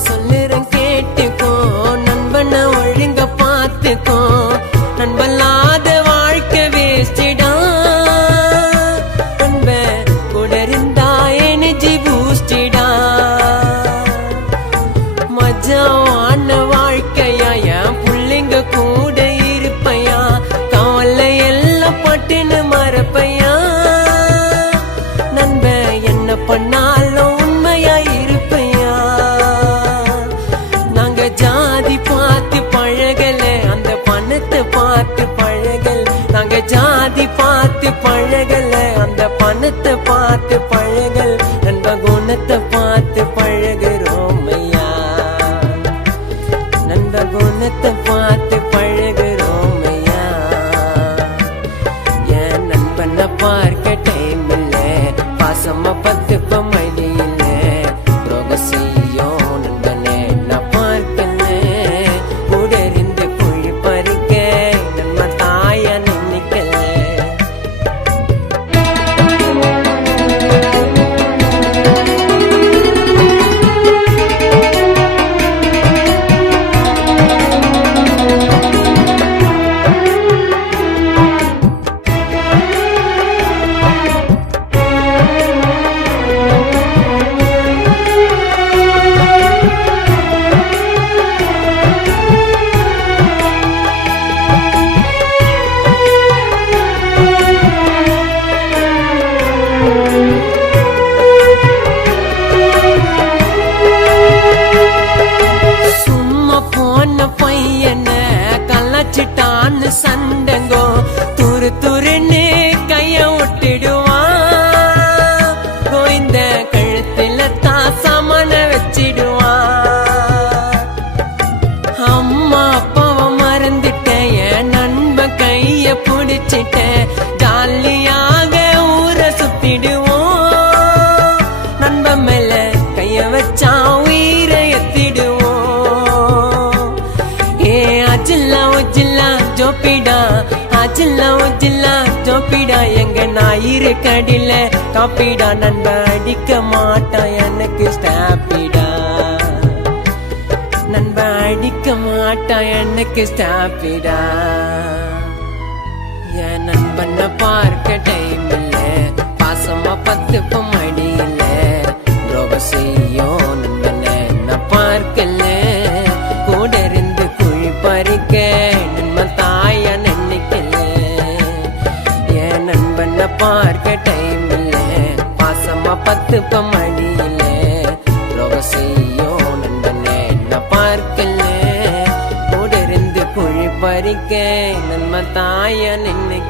சொல்லுறேன் கேட்டுக்கோ, நண்பனை ஒழுங்க பார்த்துக்கோ. நண்பல்லாத வாழ்க்கை வேஸ்டிடா, நண்பன் கூட இருந்தா எனர்ஜி பூஸ்டிடா. மஜாவான வாழ்க்கையா, என் புள்ளைங்க கூட இருப்பையா, கவலை எல்லாம் பட்டுன்னு மறப்பையா. நண்பன் என்ன பண்ணாலும் உண்மையா இருப்பையா. நாங்க ஜாதி பார்த்து பழகல, அந்த பணத்தை பார்த்து பழகல். நாங்க ஜாதி பார்த்து பழகல, அந்த பணத்தை பார்த்து பழகல். நண்ப குணத்தை பார்த்து பழகிறோம் ஐயா, நண்ப குணத்தை பார்த்து பழகிறோம் ஐயா. என் நண்பனை பார்க்க டைம் இல்ல, பாசமா பத்துப்ப மடி இல்ல. துரோக செய்யும் நண்பனே நான் பார்க்கல, கூட இருந்து குழி பறிக்க நண்ப தாயா நினைக்கல. சும்மா போன பையன கலாச்சிட்டான்னு சண்டங்கோ, துரு துருன்னு கைய விட்டுடுவான். கோவிந்த கழுத்துல தான் சமண வச்சிடுவான். அம்மா அப்பாவை மறந்துட்டேன், என் நண்பன் கைய பிடிச்சிட்டேன். ஜாலியாக ஊரை சுத்திடுவோம், நண்பன் மேல கைய வச்சா உயிரை எத்திடுவோம். ஏ அஜில்லா உஜில்லா ஜோப்பிடா, அஜில்லா உஜில்லா ஜோப்பிடா. எங்க ஞாயிறு கடில காப்பிடா, நண்பன் அடிக்க மாட்டான் எனக்கு ஸ்டாப்பிடா. நண்பன் அடிக்க மாட்டான் எனக்கு ஸ்டாப்பிடா. என் நண்பனை பார்க்க டைம் இல்ல, பாசமா பத்துப்ப மடி இல்ல. துரோக செய்யும் நண்பனை நான் பார்க்கல, கூட இருந்து குழி பறிக்க நண்பன் தாயா நினைக்கல. என் நண்பனை பார்க்க டைம் இல்ல, பாசமா பத்துப்ப மடி இல்ல. துரோக செய்யும் நண்பனை நான் பார்க்கல, கூட இருந்து குழி பறிக்க நண்பன் தாயா நினைக்கல.